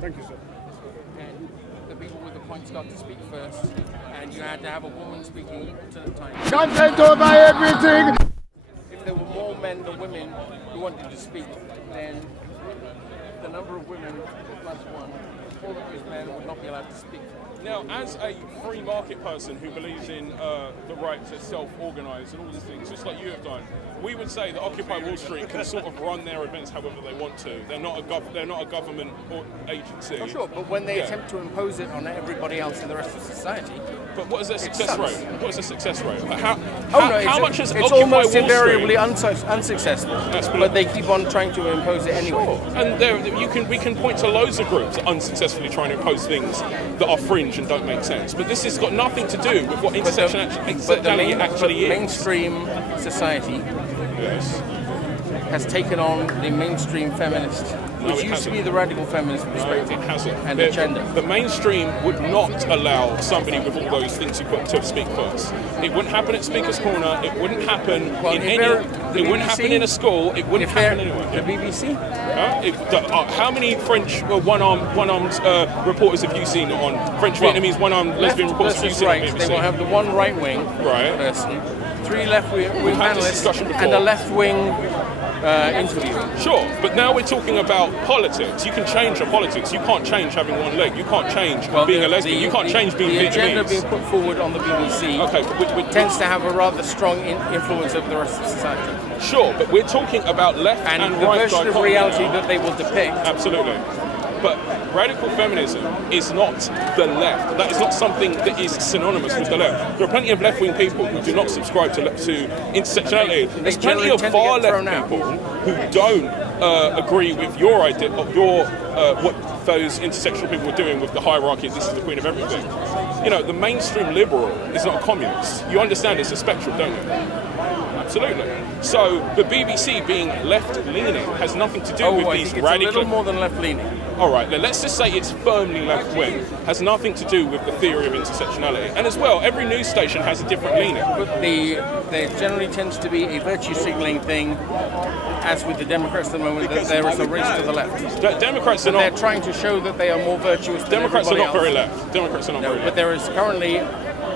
Thank you, sir. And the people with the points got to speak first, and you had to have a woman speaking equal to the time. Consent over everything! If there were more men than women who wanted to speak, then the number of women plus one, all of those men would not be allowed to speak. Now, as a free market person who believes in the right to self-organise and all these things, just like you have done, we would say that Occupy Wall Street can sort of run their events however they want to. They're not a government or agency. Oh, sure, but when they attempt to impose it on everybody else in the rest of society. But what is their success rate? What is the success rate? How much has it's Occupy almost Wall invariably Street? unsuccessful. But they keep on trying to impose it anyway. Sure. And we can point to loads of groups that unsuccessfully trying to impose things that are fringe and don't make sense. But this has got nothing to do with what intersectionality actually is. Mainstream society has taken on the mainstream feminist, which used to be the radical feminist perspective and agenda. The mainstream would not allow somebody with all those things you put to speak first. It wouldn't happen at Speaker's Corner. It wouldn't happen it wouldn't happen in a school. It wouldn't happen anywhere. The BBC? How many French one-armed reporters have you seen on French Vietnamese one-armed lesbian reporters have you seen on BBC? They will have the one right-wing person, 3 left-wing panelists, and a left-wing interview. Sure, but now we're talking about politics. You can change your politics. You can't change having one leg. You can't change being a lesbian. You can't change being Vietnamese. The agenda being put forward on the BBC tends to have a rather strong influence over the rest of society. Sure, but we're talking about left and right. And the version of reality that they will depict. Absolutely. But radical feminism is not the left. That is not something that is synonymous with the left. There are plenty of left-wing people who do not subscribe to intersectionality. There's plenty of far-left people who don't agree with your idea of what those intersectional people are doing with the hierarchy. This is the queen of everything. You know, the mainstream liberal is not a communist. You understand it's a spectrum, don't you? Absolutely. So the BBC being left-leaning has nothing to do with these radical... It's a little more than left-leaning. All right, let's just say it's firmly left-wing. Has nothing to do with the theory of intersectionality. And as well, every news station has a different leaning. But there generally tends to be a virtue signalling thing, as with the Democrats at the moment, that there is a race to the left. Democrats are not... They're trying to show that they are more virtuous than Democrats are not everybody very left. Democrats are not very left. But there is currently,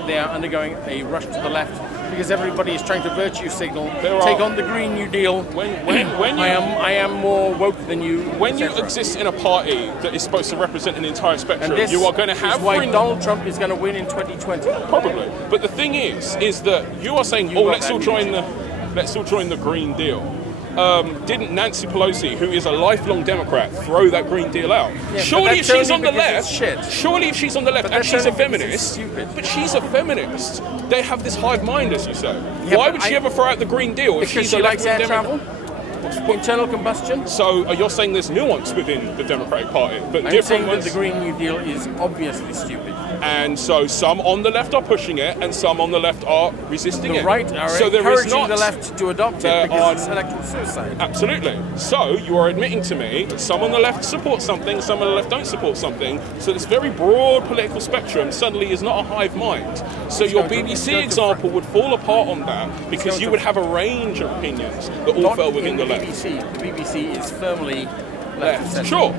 they are undergoing a rush to the left, because everybody is trying to virtue signal, take on the Green New Deal. When I am more woke than you. When you exist in a party that is supposed to represent an entire spectrum, you are going to have. This is why Donald Trump is going to win in 2020. Probably, but the thing is that you are saying, let's all join the Green Deal. Didn't Nancy Pelosi, who is a lifelong Democrat, throw that Green Deal out? Yeah, surely if she's on the left, surely if she's on the left and she's a feminist, but she's a feminist, they have this hive mind, as you say. Yeah, why would she ever throw out the Green Deal if she's a left-wing Democrat? Internal combustion. So you're saying there's nuance within the Democratic Party, but I'm saying that the Green New Deal is obviously stupid. And so some on the left are pushing it, and some on the left are resisting it. The right are encouraging the left to adopt it because it's electoral suicide. Absolutely. So you are admitting to me that some on the left support something, some on the left don't support something. So this very broad political spectrum suddenly is not a hive mind. So your BBC example would fall apart on that because you would have a range of opinions that all fell within the left. The BBC is firmly left. Sure.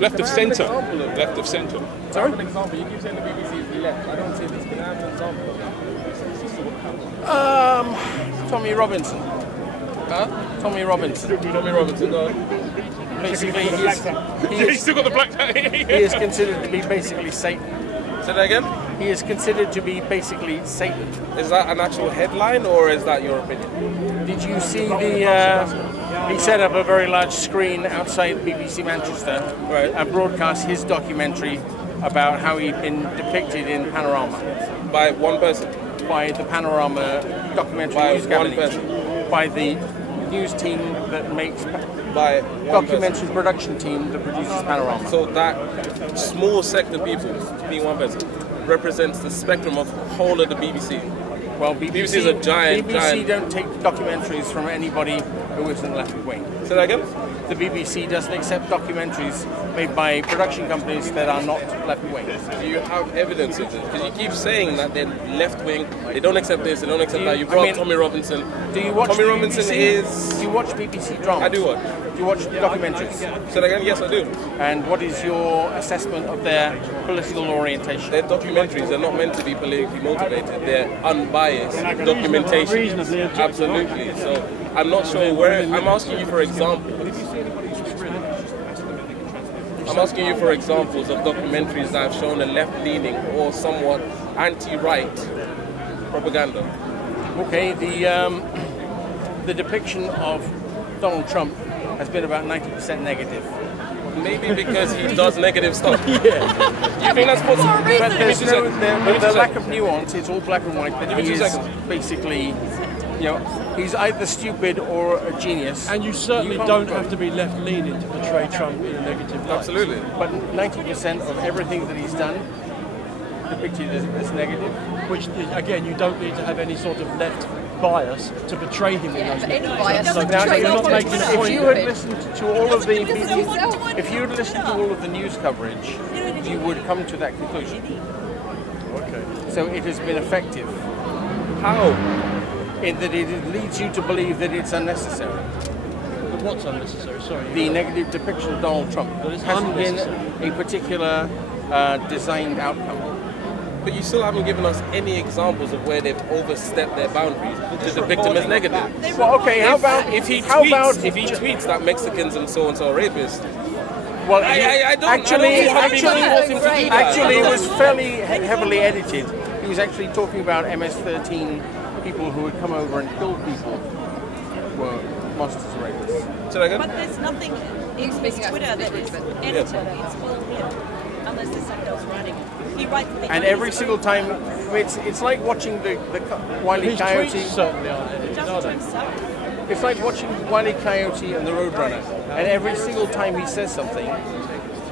Left of centre. Left of centre. Sorry? An example. You keep saying the BBC is left. I don't see this. Can I have an example? Tommy Robinson. Huh? Tommy Robinson. Tommy Robinson, go on. Basically, he's still got the black hat. He is considered to be basically Satan. Say that again? He is considered to be basically Satan. Is that an actual headline or is that your opinion? Did you see he set up a very large screen outside BBC Manchester and broadcast his documentary about how he'd been depicted in Panorama. By one person? By the Panorama documentary news cabinet. By the news team that makes... By documentary production team that produces Panorama. So that small sect of people, being one person, represents the spectrum of the whole of the BBC. Well, BBC is a giant. BBC don't take documentaries from anybody who isn't left-wing. Say that again? The BBC doesn't accept documentaries made by production companies that are not left-wing. Do you have evidence of this? Because you keep saying that they're left-wing, they don't accept this, they don't accept that. You brought Tommy Robinson. Do you watch Tommy BBC? Robinson is... Do you watch BBC drama? I do watch. Do you watch documentaries? Say that again? Yes, I do. And what is your assessment of their political orientation? They're documentaries, they're not meant to be politically motivated. They're unbiased documentation. Absolutely. So I'm not sure where... I'm asking you for examples. I'm asking you for examples of documentaries that have shown a left-leaning or somewhat anti-right propaganda. Okay, the depiction of Donald Trump has been about 90% negative. Maybe because he does negative stuff. Yeah. You think that's possible? But there's the lack of nuance. It's all black and white. But he is basically, you know, he's either stupid or a genius. And you certainly don't have to be left-leaning to portray Trump in a negative light. Absolutely. But 90% of everything that he's done depicted as negative. Which, again, you don't need to have any sort of left bias to portray him in those any negative bias lights. So doesn't now you're not portray making a him. point. If you had listened to all of the if you had listened to all of the news coverage, you would come to that conclusion. Okay. So it has been effective. How? In that it leads you to believe that it's unnecessary. But what's unnecessary? Sorry. The negative depiction of Donald Trump That is hasn't been unnecessary. a particular designed outcome. But you still haven't given us any examples of where they've overstepped their boundaries to depict him as negative. Well, okay, how about if he how tweets, about if he tweets that Mexicans and so are rapists? Well, I don't actually, want him to do that. actually, it was fairly heavily edited. He was actually talking about MS-13 people who had come over and killed people were monsters and rapists. Say that again? But there's nothing in Twitter that is edited. It's all him, unless there's somebody else writing it. He writes the And every single time, it's like watching the Wile E. His Coyote. tweets certainly aren't edited, are just to they? himself. It's like watching Wile E. Coyote and the Roadrunner. And every single time he says something,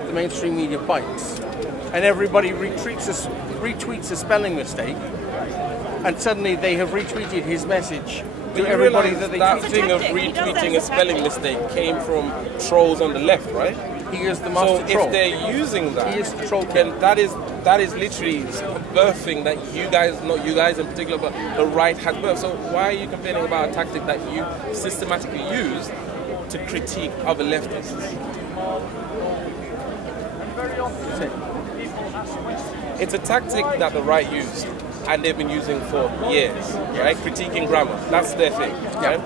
the mainstream media bites. And everybody retweets a spelling mistake. And suddenly they have retweeted his message to everybody that they that tweet thing to. of retweeting a spelling mistake came from trolls on the left, right? He is the So master troll. if they're using that, He is the troll then that is literally birthing that you guys, not you guys in particular, but the right has birthed. So why are you complaining about a tactic that you systematically use to critique other leftists? It's a tactic that the right used, and they've been using for years, right? Critiquing grammar, that's their thing, right?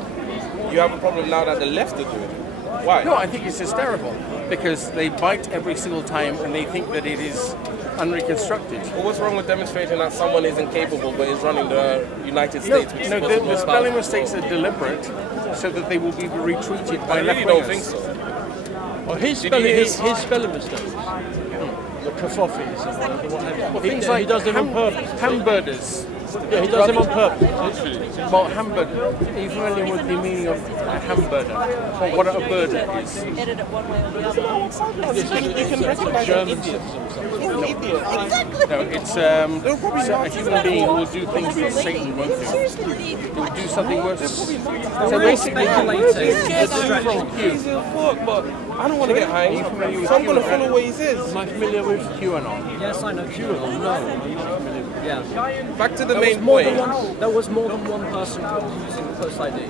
You have a problem now that the left are doing it. Why? No, I think it's hysterical because they bite every single time and they think that it is unreconstructed. Well, what's wrong with demonstrating that someone isn't capable but is running the United States? Which is No, supposed to be the most spelling powerful? mistakes are deliberate so that they will be retweeted by I really left don't think so. Well, his Did you spelling, hear his spelling mistakes, the kerfuffles and what have you. Well, He, things he like does them on purpose. hamburgers. Yeah, he does them on purpose. Well, hamburger. Are you familiar with the meaning of a hamburger? Or what a birder is? Edit it one way or the other. You can recognize German No, it's a human being who will do things that Satan won't do. He will do something worse. So basically, Easy as fuck, but I don't want to get high. So I'm going to follow what he says. Am I familiar with QAnon? Yes, I know QAnon. No, I'm not familiar. Yeah. Back to the main point. There was more than one person using Post ID.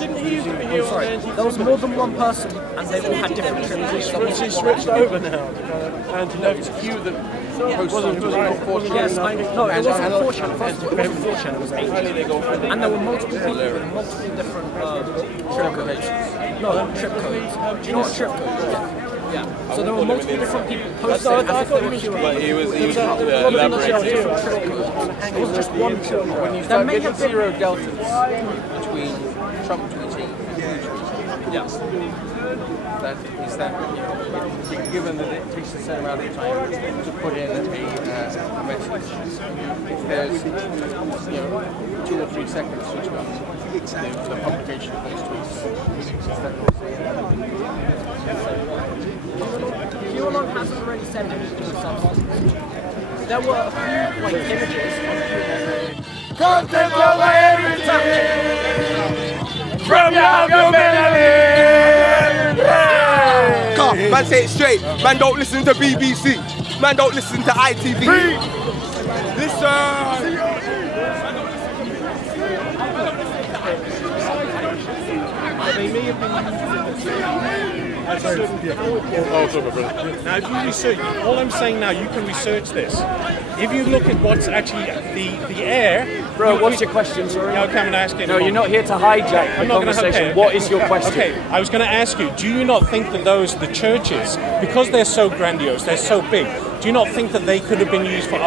Didn't he used to be here on the There was more than one person, and they all had different trims. He switched over now to kind of anti-left. It's Q that posted on Twitter. Yes, I know. No, it wasn't 4chan. First of all, it wasn't 4chan. It was 8chan. And there were multiple people with multiple different trip codes. No, trip codes. Do you know what trip codes is? Yeah. So there were multiple different people posting as if they were QAnon. But he was elaborating. It was just one trip code. When you start getting zero deltas between Trump tweeting and you tweeting, that is that, given that it takes a certain amount of time to put in a message, if there's 2 or 3 seconds between the publication of those tweets, QAnon hasn't already said anything. There were a few images of QAnon. Content over everything! from your melanin. Man, say it straight. Man, don't listen to BBC. Man, don't listen to ITV. Listen. They may have been now, if you research, all I'm saying now, you can research this. If you look at what's actually the air. Bro, what's your question, sorry? Yeah, okay, I'm going to ask you. No, you're not here to hijack the conversation. Okay. What is your question? Okay, I was going to ask you, do you not think that the churches, because they're so grandiose, they're so big, do you not think that they could have been used for